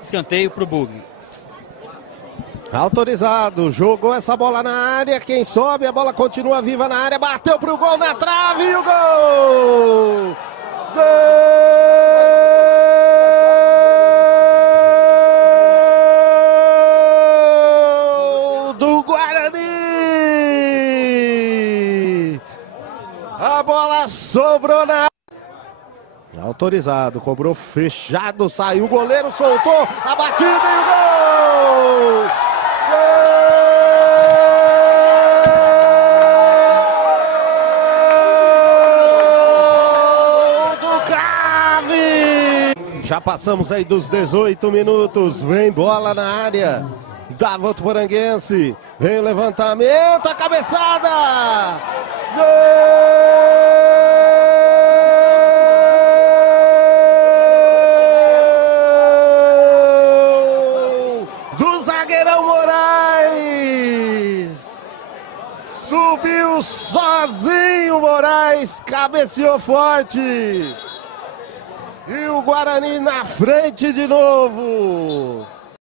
Escanteio para o Bugre. Autorizado, jogou essa bola na área, quem sobe, a bola continua viva na área, bateu pro gol na trave e o gol! Gol do Guarani! A bola sobrou na área. Autorizado, cobrou fechado, saiu o goleiro, soltou a batida e o gol! Gol do Cave! Já passamos aí dos 18 minutos, vem bola na área da Votuporanguense, vem o levantamento, a cabeçada! Gol! Subiu sozinho Moraes, cabeceou forte. E o Guarani na frente de novo.